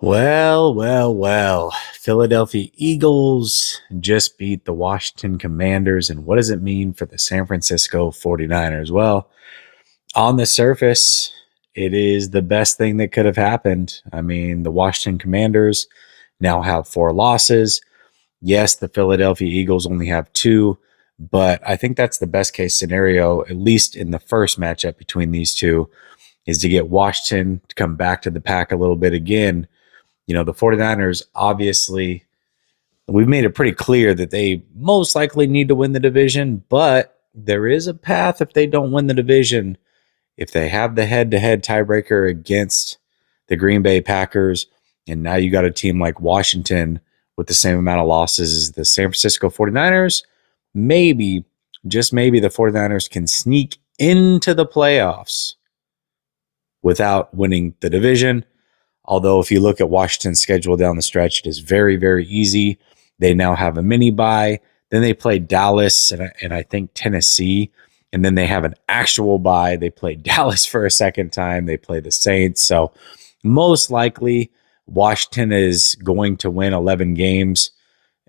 Well. Philadelphia Eagles just beat the Washington Commanders. And what does it mean for the San Francisco 49ers? Well, on the surface, it is the best thing that could have happened. I mean, the Washington Commanders now have 4 losses. Yes, the Philadelphia Eagles only have 2, but I think that's the best case scenario, at least in the first matchup between these two, is to get Washington to come back to the pack a little bit again. The 49ers, obviously, we've made it pretty clear that they most likely need to win the division, but there is a path if they don't win the division. If they have the head to head tiebreaker against the Green Bay Packers, and now you got a team like Washington with the same amount of losses as the San Francisco 49ers, maybe, just maybe, the 49ers can sneak into the playoffs without winning the division. Although if you look at Washington's schedule down the stretch, it is very, very easy. They now have a mini bye. Then they play Dallas and I think Tennessee. And then they have an actual bye. They play Dallas for a second time. They play the Saints. So most likely Washington is going to win 11 games.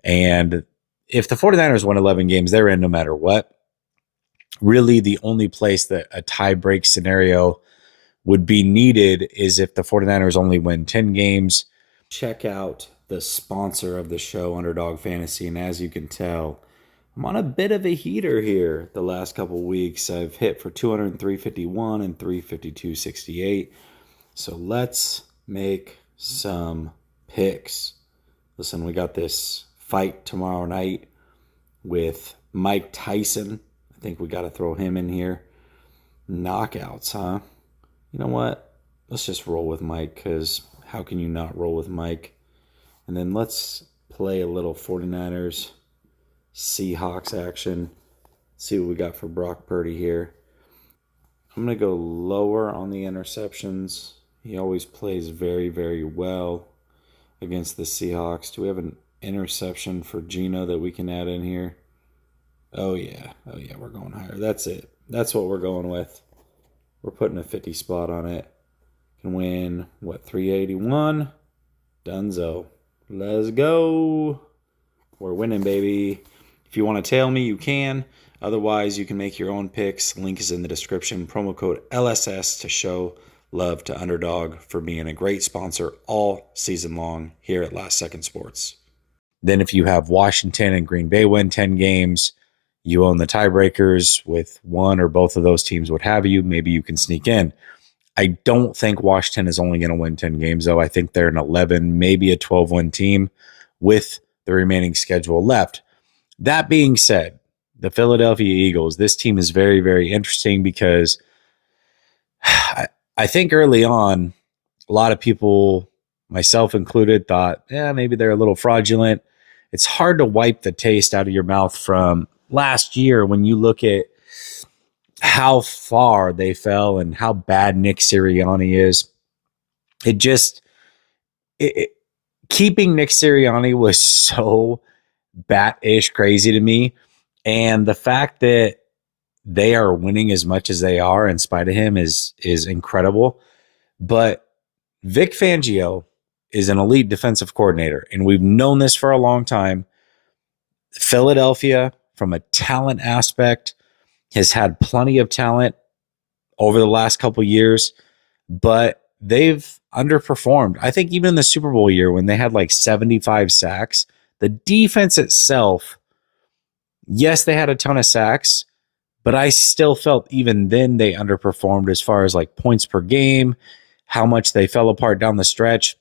And if the 49ers win 11 games, they're in no matter what. Really, the only place that a tie break scenario would be needed is if the 49ers only win 10 games. Check out the sponsor of the show, Underdog Fantasy. And as you can tell, I'm on a bit of a heater here the last couple weeks. I've hit for 203.51 and 352.68. So let's make some picks. Listen, we got this fight tomorrow night with Mike Tyson. I think we got to throw him in here. Knockouts, huh? You know what? Let's just roll with Mike, because how can you not roll with Mike? And then let's play a little 49ers Seahawks action. See what we got for Brock Purdy here. I'm going to go lower on the interceptions. He always plays very, very well against the Seahawks. Do we have an interception for Geno that we can add in here? Oh, yeah, we're going higher. That's it. That's what we're going with. We're putting a 50 spot on it. Can win, 381? Dunzo. Let's go. We're winning, baby. If you want to tail me, you can. Otherwise, you can make your own picks. Link is in the description. Promo code LSS to show love to Underdog for being a great sponsor all season long here at Last Second Sports. Then if you have Washington and Green Bay win 10 games, you own the tiebreakers with one or both of those teams, what have you. Maybe you can sneak in. I don't think Washington is only going to win 10 games, though. I think they're an 11, maybe a 12-win team with the remaining schedule left. That being said, the Philadelphia Eagles, this team is very, very interesting because I think early on, a lot of people, myself included, thought, maybe they're a little fraudulent. It's hard to wipe the taste out of your mouth from last year when you look at how far they fell and how bad Nick Sirianni is. Keeping Nick Sirianni was so bat-ish crazy to me. And the fact that they are winning as much as they are in spite of him is incredible. But Vic Fangio is an elite defensive coordinator, and we've known this for a long time. Philadelphia, from a talent aspect, has had plenty of talent over the last couple years, but they've underperformed. I think even in the Super Bowl year when they had like 75 sacks, the defense itself, yes, they had a ton of sacks, but I still felt even then they underperformed as far as like points per game, how much they fell apart down the stretch.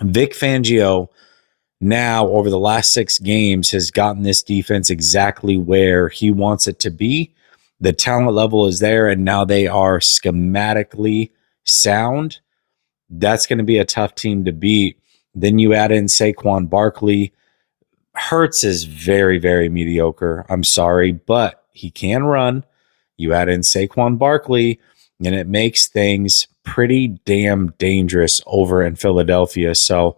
Vic Fangio now over the last 6 games has gotten this defense exactly where he wants it to be. The talent level is there, and now they are schematically sound. That's going to be a tough team to beat. Then you add in Saquon Barkley. Hurts is very, very mediocre. I'm sorry, but he can run. You add in Saquon Barkley, and it makes things pretty damn dangerous over in Philadelphia. So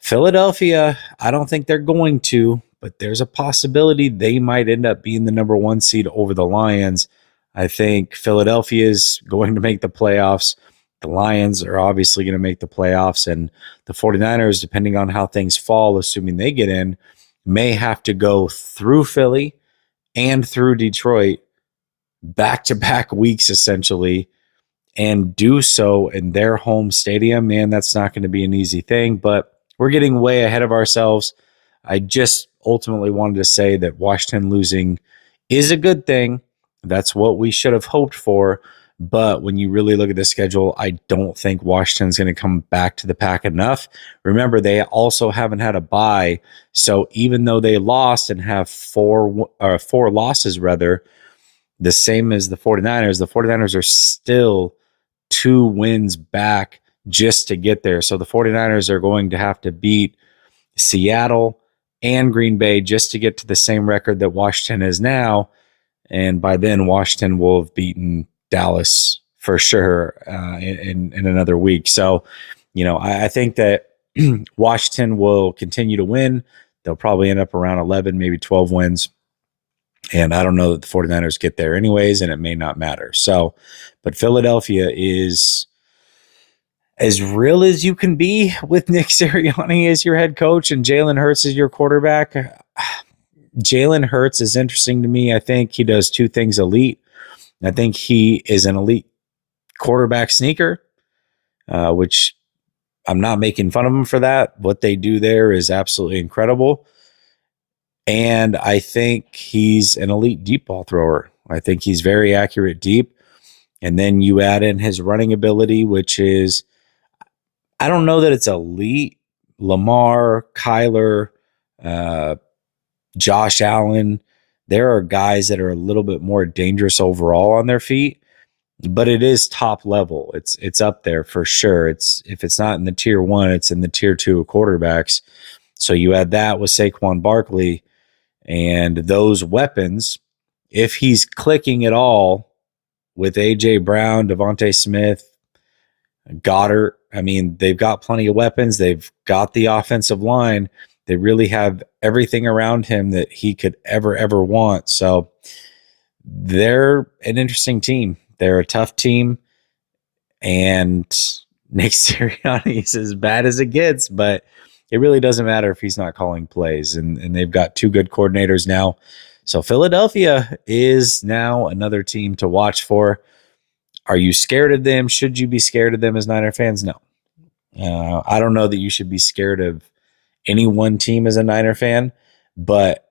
Philadelphia, I don't think they're going to, but there's a possibility they might end up being the number 1 seed over the Lions. I think Philadelphia is going to make the playoffs. The Lions are obviously going to make the playoffs, and the 49ers, depending on how things fall, assuming they get in, may have to go through Philly and through Detroit back to back weeks, essentially, and do so in their home stadium. Man, that's not going to be an easy thing, but we're getting way ahead of ourselves. I just ultimately wanted to say that Washington losing is a good thing. That's what we should have hoped for. But when you really look at the schedule, I don't think Washington's going to come back to the pack enough. Remember, they also haven't had a bye. So even though they lost and have four losses, rather, the same as the 49ers are still 2 wins back just to get there. So the 49ers are going to have to beat Seattle and Green Bay just to get to the same record that Washington is now. And by then, Washington will have beaten Dallas for sure in another week. So, I think that Washington will continue to win. They'll probably end up around 11, maybe 12 wins. And I don't know that the 49ers get there anyways, and it may not matter. So, but Philadelphia is as real as you can be with Nick Sirianni as your head coach and Jalen Hurts as your quarterback. Jalen Hurts is interesting to me. I think he does two things elite. I think he is an elite quarterback sneaker, which I'm not making fun of him for that. What they do there is absolutely incredible. And I think he's an elite deep ball thrower. I think he's very accurate deep. And then you add in his running ability, which is, I don't know that it's elite. Lamar, Kyler, Josh Allen, there are guys that are a little bit more dangerous overall on their feet, but it is top level. It's up there for sure. If it's not in the tier 1, it's in the tier 2 quarterbacks. So you add that with Saquon Barkley and those weapons. If he's clicking at all with A.J. Brown, Devontae Smith, Goddard, I mean, they've got plenty of weapons. They've got the offensive line. They really have everything around him that he could ever want. So they're an interesting team. They're a tough team. And Nick Sirianni is as bad as it gets, but it really doesn't matter if he's not calling plays. And they've got two good coordinators now. So Philadelphia is now another team to watch for. Are you scared of them? Should you be scared of them as Niner fans? No. I don't know that you should be scared of any one team as a Niner fan, but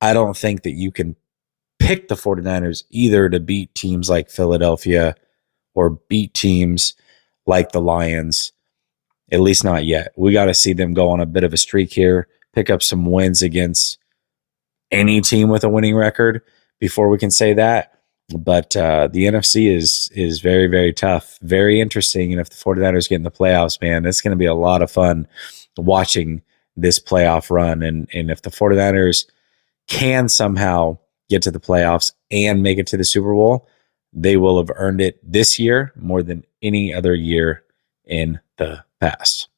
I don't think that you can pick the 49ers either to beat teams like Philadelphia or beat teams like the Lions, at least not yet. We got to see them go on a bit of a streak here, pick up some wins against any team with a winning record before we can say that. But the NFC is very, very tough, very interesting. And if the 49ers get in the playoffs, man, it's going to be a lot of fun watching this playoff run. And if the 49ers can somehow get to the playoffs and make it to the Super Bowl, they will have earned it this year more than any other year in the past.